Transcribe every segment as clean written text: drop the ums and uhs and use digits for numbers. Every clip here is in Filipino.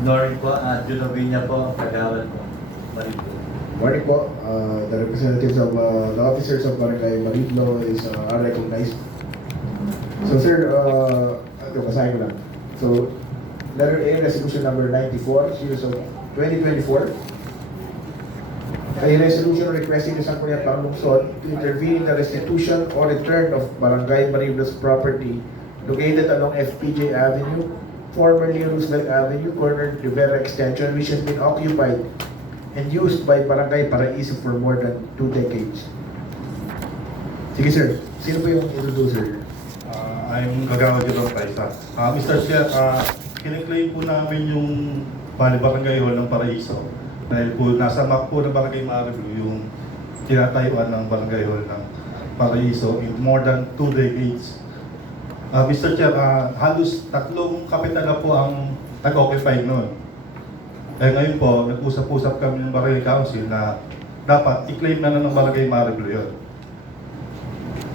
Ignoring po, Junovinia po, Kagawad po. Mariblo. Morning po. The representatives of the officers of Barangay Mariblo are recognized. So sir, ito, basahin ko lang. So, letter A, resolution number 94, series of 2024. A resolution requesting the Sangguniang Panglungsod to intervene in the restitution or return of Barangay Mariblo's property located along FPJ Avenue, formerly Roosevelt Avenue, corner Rivera Extension, which has been occupied and used by Barangay Paraiso for more than 2 decades. Sige sir, sino po yung introducer? I'm Kagawad Jerome Paisa. Mr. Chair, kiniklaim po namin yung Barangay Hall ng Paraiso. Dahil po nasa map po ng Barangay Mariblo yung tinatayuan ng Barangay Hall ng Paraiso in more than 2 decades. Mr. Chair, halos 3 kapitan na po ang nag-occupy noon. Eh ngayon po, nag-usap-usap kami ng Barangay Council na dapat i-claim na ng Barangay Mariblo yun.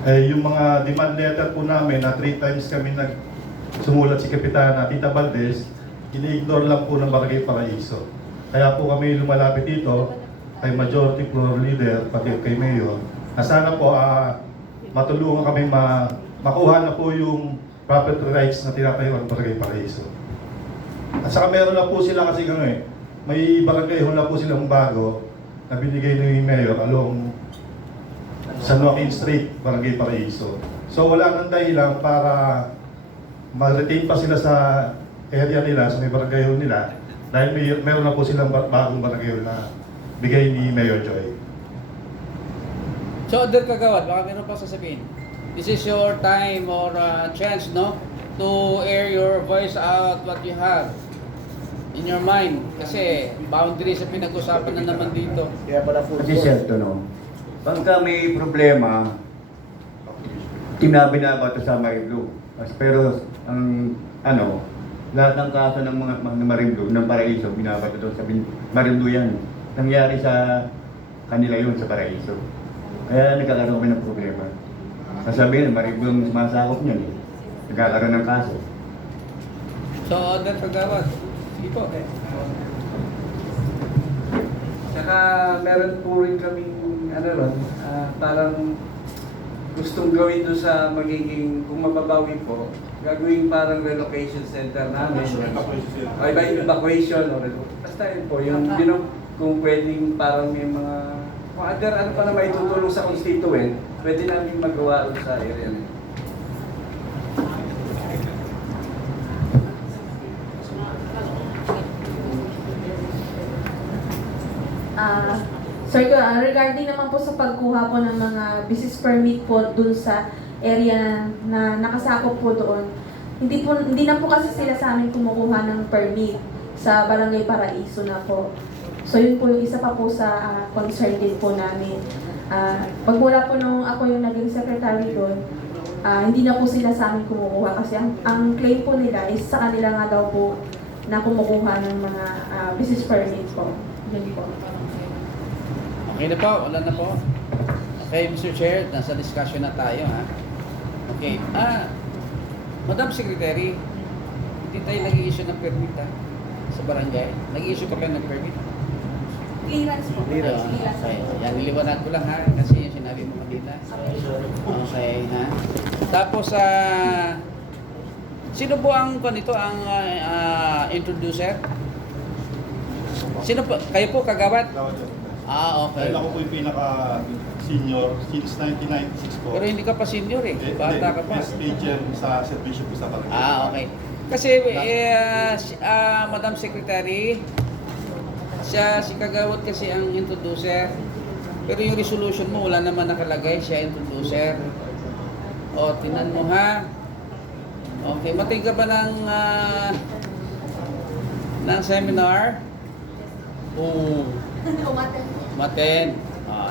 Eh yung mga demand letter po namin na 3 times kami sumulat si Kapitana Tita Valdez, ini-ignore lang po ng Barangay Paraiso. Kaya po kami lumalapit dito kay Majority Floor Leader, pati kay Mayor, na sana po matulungan kami makuha na po yung property rights na tinatayo ng Barangay Paraiso. At saka meron na po sila kasi may barangay hall na po silang bago na binigay ni Mayor along San Joaquin Street, Barangay Paraiso. So wala nang dahilan para ma-retain pa sila sa area nila, sa may barangay hall nila, dahil meron na po silang bagong barangay hall na bigay ni Mayor Joy. So, Other Kagawad, baka meron pa sasabihin. This is your time or chance, no? To air your voice out what you have in your mind. Kasi boundary sa pinag-usapan na naman dito. Kaya pala po. Kasi sir, no? Pagka may problema, tinabinabato sa Mariblo. Pero ang lahat ng kaso ng mga Mariblo, ng Paraiso, binabato doon sa Mariblo yan. Nangyari sa kanila yun sa Paraiso. Kaya nagkakaroon kami ng problema. Sasabihin, Mariblo ang sumasakop niyan eh. Nagkakaroon ng kaso. So, Other Kagawad, sige po. Saka meron po rin kaming parang gustong gawin doon sa magiging, kung mababawi po, gagawin parang relocation center namin. Ay, by evacuation or basta yun po, yung kung pwedeng parang may mga, kung ano pa na maitutulong sa constituent, pwede namin magawa doon sa area na. Sir, regarding naman po sa pagkuha po ng mga business permit po dun sa area na nakasakop po doon, hindi na po kasi sila sa amin kumukuha ng permit sa Barangay Paraiso na po. So yun po yung isa pa po sa concern din po namin. Pagmula po nung ako yung naging secretary doon, hindi na po sila sa amin kumukuha kasi ang claim po nila is sa kanila nga daw po na kumukuha ng mga business permit po. Yun po. Okay na po, wala na po. Okay, Mr. Chair, nasa discussion na tayo, ha? Okay. Madam Secretary, hindi tayo nag-i-issue ng permit, ha? Sa barangay. Nag-i-issue pa kayo ng permit? Clearance po. Okay. Yan, niliwanag ko lang, ha? Kasi yung sinabi mo kanina. Okay, ha? Tapos, sino po ang introducer? Sino po? Kayo po, Kagawad? Okay. Dahil ako po yung pinaka-senior since 1996 po. Pero hindi ka pa senior eh. Bata ka pa. Best agent sa servisyo po sa barangay. Okay. Kasi, Madam Secretary, si Kagawad kasi ang introducer. Pero yung resolution mo, wala naman nakalagay siya introducer. O, tinan mo ha. Okay, mating ka ba ng seminar? Oo. Maten.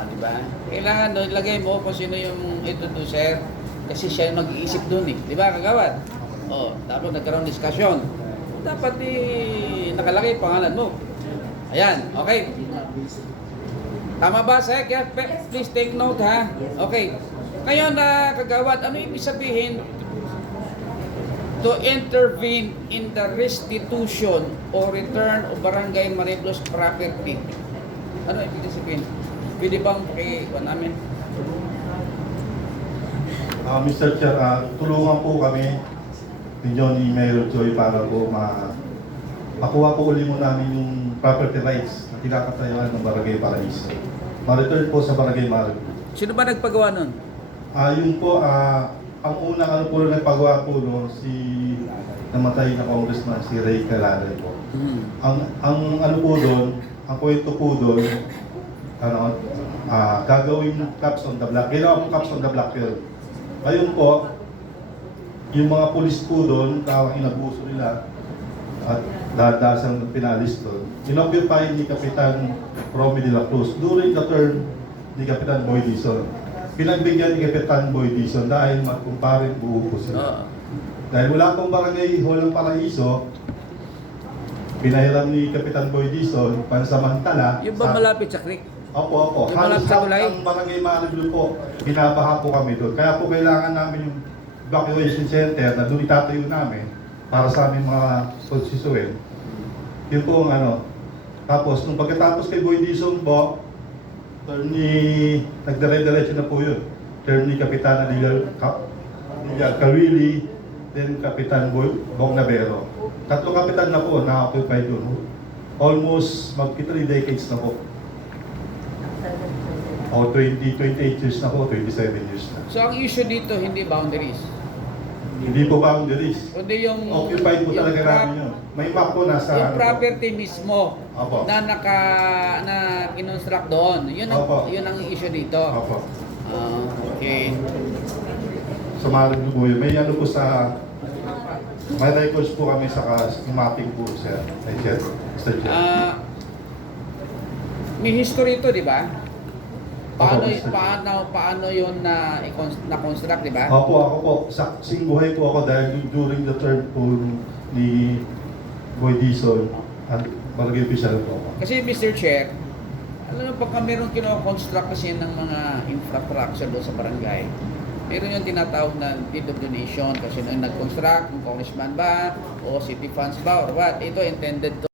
Di ba? Kailangan doon, ilagay mo kung sino yung introducer. Kasi siya yung mag-iisip doon eh. Di ba, Kagawad? Tapos nagkaroon diskusyon. Dapat nakalagay pangalan mo. Ayan, okay. Tama ba, Sek? Yeah, please take note, ha? Okay. Ngayon, Kagawad, ano ibig sabihin to intervene in the restitution or return of Barangay Mariblos property. Ano ibig sabihin? Pwede bang pakiwan namin? Mr. Chair, tulungan po kami ninyo ni Mayor Joy para po makuha po ulit mo namin yung property rights na tinakatayuan ng Barangay Paraiso. Ma-return po sa Barangay Mariblo. Sino ba nagpagawa nun? Yung po, ang unang ano po na nagpagawa po no, si namatay na congressman, si Ray Calade po. Ang ano po doon, ang kwento po doon, ano, gagawin caps on the block. Ginawa po caps on the block yun. Ngayon po, yung mga pulis po doon, tawang inabuso nila at dahan-dahang pinalis doon. Inoccupy ni Kapitan Romy de la Cruz during the term ni Kapitan Boy Dizon. Pinagbigyan ni Kapitan Boy Dizon dahil magkumparin buo po sila. Dahil wala pong barangay hall ng Paraiso, pinahiram ni Kapitan Boy Dizon pansamantala. Yung ba malapit sa creek? Opo. Yung Halos malapit sa tulay? ang Barangay Mariblo po, binabaha po kami doon. Kaya po kailangan namin yung evacuation center na doon itatayo namin para sa aming mga konstituent. Yun po ang ano. Tapos, nung pagkatapos kay Boy Dizon po, term ni, nagdire-diretso na po yun. Term ni Kapitana Liga Kawili, then Kapitan Bong Navero. 3 kapitan na po na-occupy doon. Almost mag-3 decades na po. O 28 years na po, 27 years na. So ang issue dito hindi boundaries. Hindi po boundaries. Kundi yung Occupied po yung talaga namin yun. May map po nasa yung ano po. property mismo Opo. na kinonstruct doon. Yun ang Opo. yun ang issue dito. Opo. Okay. Sa Mariblo po yun. May ano po sa... May records po kami sa mapping po, sir. Ay, sir. Mr. Chair. May history ito, di ba? Opo, Mr. Paano yun na-construct, di ba? Opo, ako po. Saksing buhay po ako dahil during the term po ni Boy Dizon at barangay official po ako. Kasi Mr. Chair, alam mo pagka meron kino-construct kasi ng mga infrastructure doon sa barangay, meron yung tinatawag na deed of donation kasi nung nag-construct, kung congressman ba, o city funds ba, or what, ito intended to